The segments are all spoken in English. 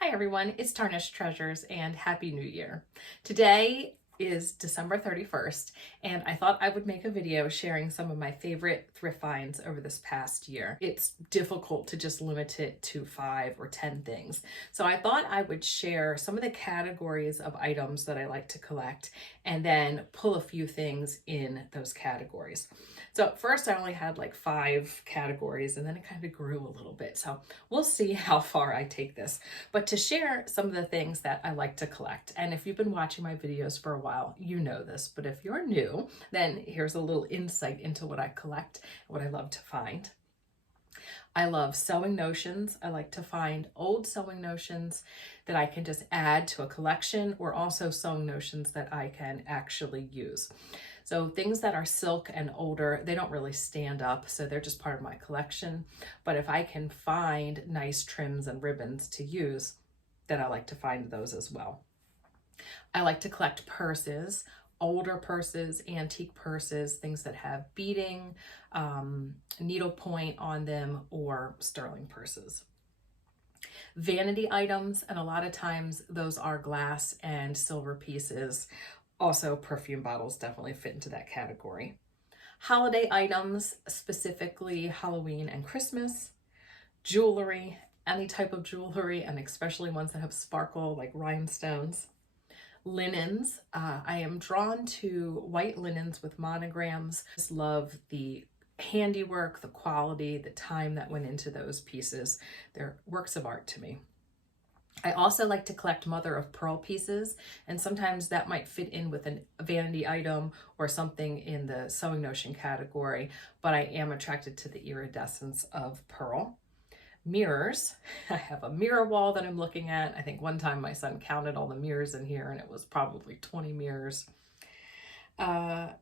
Hi everyone, it's Tarnished Treasures and Happy New Year. Today is December 31st and I thought I would make a video sharing some of my favorite thrift finds over this past year. It's difficult to just limit it to 5 or 10 things. So I thought I would share some of the categories of items that I like to collect and then pull a few things in those categories. So at first I only had like 5 categories and then it kind of grew a little bit. So we'll see how far I take this. But to share some of the things that I like to collect. And if you've been watching my videos for a while, you know this. But if you're new, then here's a little insight into what I collect, what I love to find. I love sewing notions. I like to find old sewing notions that I can just add to a collection, or also sewing notions that I can actually use. So things that are silk and older, they don't really stand up, so they're just part of my collection. But if I can find nice trims and ribbons to use, then I like to find those as well. I like to collect purses, older purses, antique purses, things that have beading, needlepoint on them, or sterling purses. Vanity items, and a lot of times those are glass and silver pieces. Also, perfume bottles definitely fit into that category. Holiday items, specifically Halloween and Christmas. Jewelry, any type of jewelry, and especially ones that have sparkle like rhinestones. Linens, I am drawn to white linens with monograms. I just love the handiwork, the quality, the time that went into those pieces. They're works of art to me. I also like to collect mother of pearl pieces, and sometimes that might fit in with a vanity item or something in the sewing notion category, but I am attracted to the iridescence of pearl. Mirrors, I have a mirror wall that I'm looking at. I think one time my son counted all the mirrors in here and it was probably 20 mirrors. And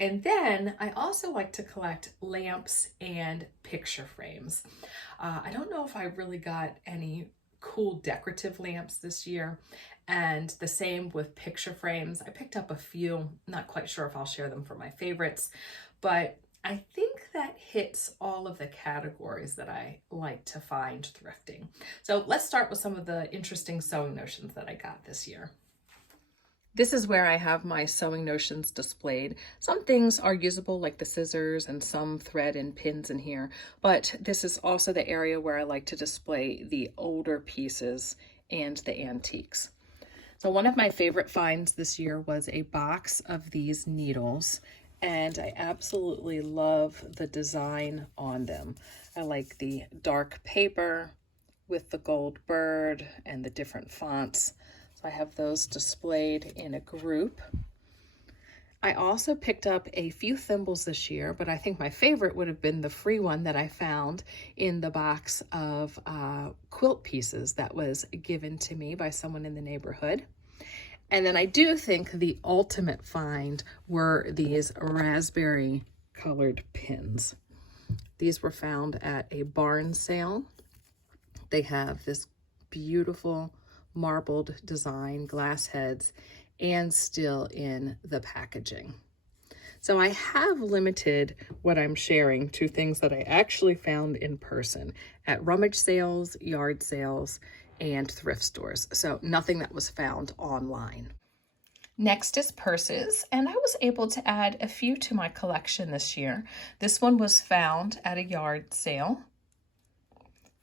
then I also like to collect lamps and picture frames. I don't know if I really got any cool decorative lamps this year, and the same with picture frames. I picked up a few, not quite sure if I'll share them for my favorites, but I think that hits all of the categories that I like to find thrifting. So let's start with some of the interesting sewing notions that I got this year. This is where I have my sewing notions displayed. Some things are usable, like the scissors, and some thread and pins in here, but this is also the area where I like to display the older pieces and the antiques. So one of my favorite finds this year was a box of these needles, and I absolutely love the design on them. I like the dark paper with the gold bird and the different fonts. So I have those displayed in a group. I also picked up a few thimbles this year, but I think my favorite would have been the free one that I found in the box of quilt pieces that was given to me by someone in the neighborhood. And then I do think the ultimate find were these raspberry colored pins. These were found at a barn sale. They have this beautiful marbled design, glass heads, and still in the packaging. So I have limited what I'm sharing to things that I actually found in person at rummage sales, yard sales, and thrift stores. So nothing that was found online. Next is purses, and I was able to add a few to my collection this year. This one was found at a yard sale,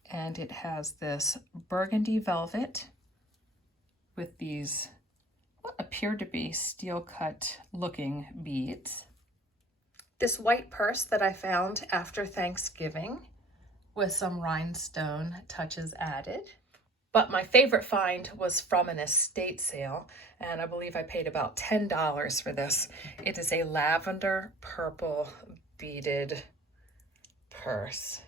and it has this burgundy velvet with these what appear to be steel cut looking beads. This white purse that I found after Thanksgiving with some rhinestone touches added. But my favorite find was from an estate sale, and I believe I paid about $10 for this. It is a lavender purple beaded purse.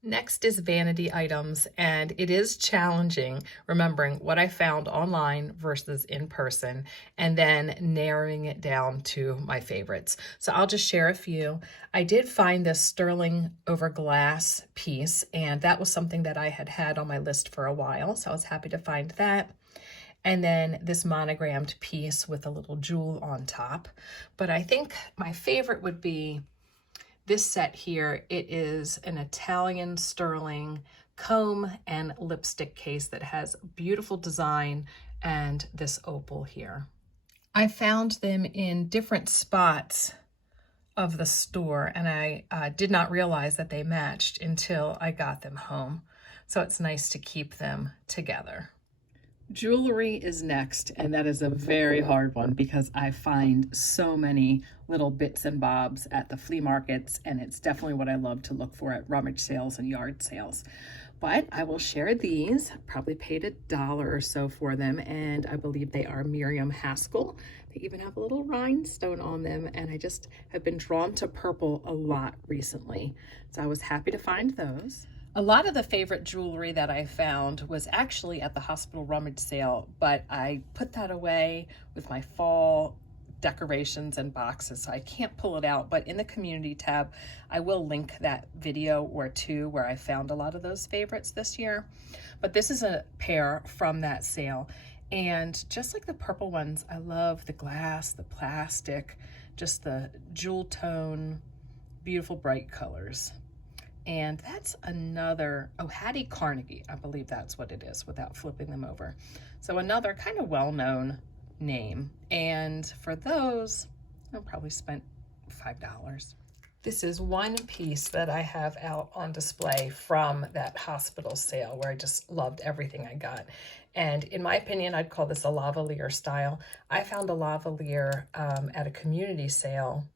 Next is vanity items, and it is challenging remembering what I found online versus in person and then narrowing it down to my favorites. So I'll just share a few. I did find this sterling over glass piece, and that was something that I had had on my list for a while, so I was happy to find that. And then this monogrammed piece with a little jewel on top. But I think my favorite would be This set here, it is an Italian sterling comb and lipstick case that has beautiful design and this opal here. I found them in different spots of the store, and I did not realize that they matched until I got them home. So it's nice to keep them together. Jewelry is next, and that is a very hard one because I find so many little bits and bobs at the flea markets, and it's definitely what I love to look for at rummage sales and yard sales. But I will share these. Probably paid $1 or so for them, and I believe they are Miriam Haskell. They even have a little rhinestone on them, and I just have been drawn to purple a lot recently. So I was happy to find those. A lot of the favorite jewelry that I found was actually at the hospital rummage sale, but I put that away with my fall decorations and boxes, so I can't pull it out. But in the community tab, I will link that video or two where I found a lot of those favorites this year. But this is a pair from that sale, and just like the purple ones, I love the glass, the plastic, just the jewel tone, beautiful bright colors. And that's another, oh, Hattie Carnegie, I believe that's what it is without flipping them over. So another kind of well-known name. And for those, I probably spent $5. This is one piece that I have out on display from that hospital sale where I just loved everything I got. And in my opinion, I'd call this a lavalier style. I found a lavalier at a community sale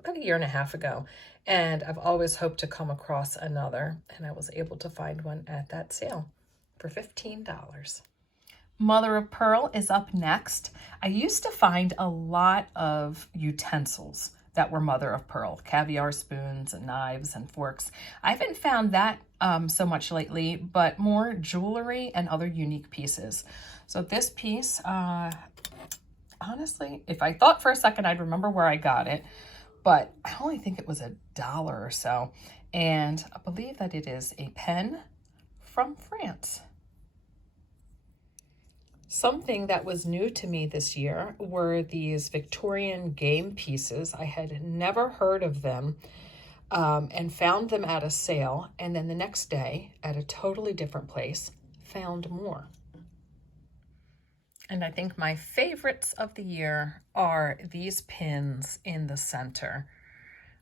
about 1.5 years ago, and I've always hoped to come across another, and I was able to find one at that sale for $15. Mother of Pearl is up next. I used to find a lot of utensils that were mother of pearl, caviar spoons and knives and forks. I haven't found that so much lately, but more jewelry and other unique pieces. So this piece, honestly, if I thought for a second, I'd remember where I got it, but I only think it was $1 or so. And I believe that it is a pen from France. Something that was new to me this year were these Victorian game pieces. I had never heard of them and found them at a sale. And then the next day at a totally different place, found more. And I think my favorites of the year are these pins in the center.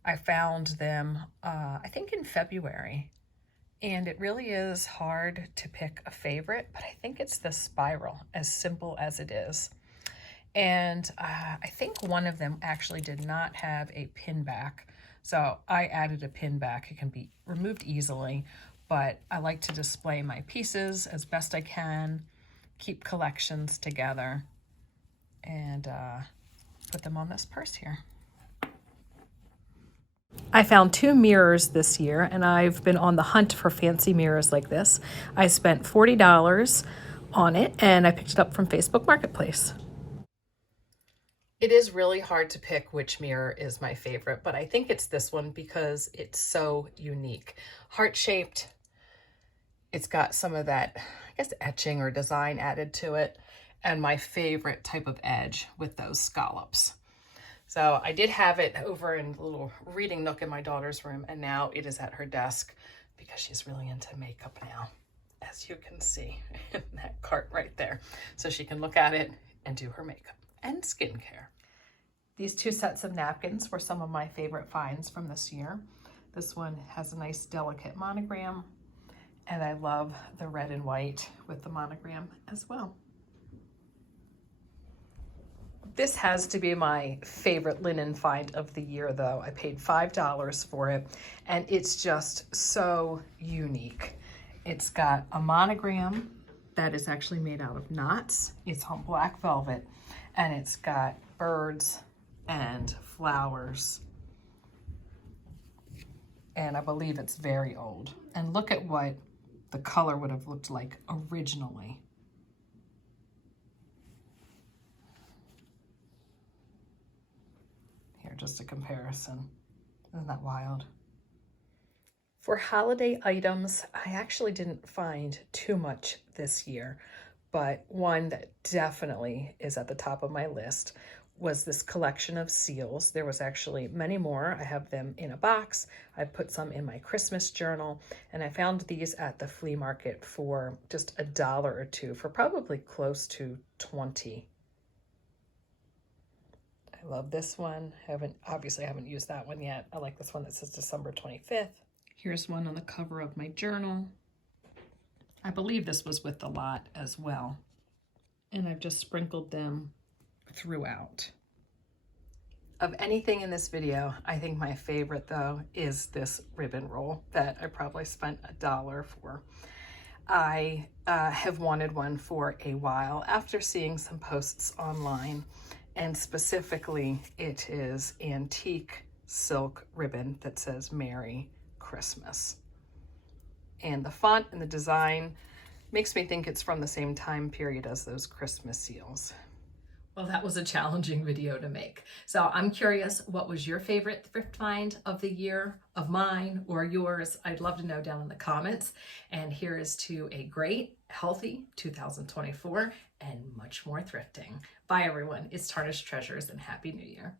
I found them, I think in February, and it really is hard to pick a favorite, but I think it's the spiral, as simple as it is. And I think one of them actually did not have a pin back, so I added a pin back. It can be removed easily, but I like to display my pieces as best I can, keep collections together, and put them on this purse here. I found 2 mirrors this year, and I've been on the hunt for fancy mirrors like this. I spent $40 on it, and I picked it up from Facebook Marketplace. It is really hard to pick which mirror is my favorite, but I think it's this one because it's so unique. Heart-shaped. It's got some of that, I guess, etching or design added to it, and my favorite type of edge with those scallops. So I did have it over in the little reading nook in my daughter's room, and now it is at her desk because she's really into makeup now, as you can see in that cart right there. So she can look at it and do her makeup and skincare. These 2 sets of napkins were some of my favorite finds from this year. This one has a nice delicate monogram, and I love the red and white with the monogram as well. This has to be my favorite linen find of the year, though. I paid $5 for it, and it's just so unique. It's got a monogram that is actually made out of knots. It's on black velvet, and it's got birds and flowers. And I believe it's very old. And look at what the color would have looked like originally. Just a comparison. Isn't that wild? For holiday items, I actually didn't find too much this year, but one that definitely is at the top of my list was this collection of seals. There was actually many more. I have them in a box. I put some in my Christmas journal, and I found these at the flea market for just $1 or $2 for probably close to 20. I love this one. Obviously I haven't used that one yet. I like this one that says December 25th. Here's one on the cover of my journal. I believe this was with the lot as well. And I've just sprinkled them throughout. Of anything in this video, I think my favorite though is this ribbon roll that I probably spent $1 for. I have wanted one for a while after seeing some posts online, and specifically it is antique silk ribbon that says Merry Christmas. And the font and the design makes me think it's from the same time period as those Christmas seals. Well, that was a challenging video to make. So I'm curious, what was your favorite thrift find of the year, of mine or yours? I'd love to know down in the comments. And here is to a great, healthy 2024 and much more thrifting. Bye everyone. It's Tarnished Treasures and Happy New Year.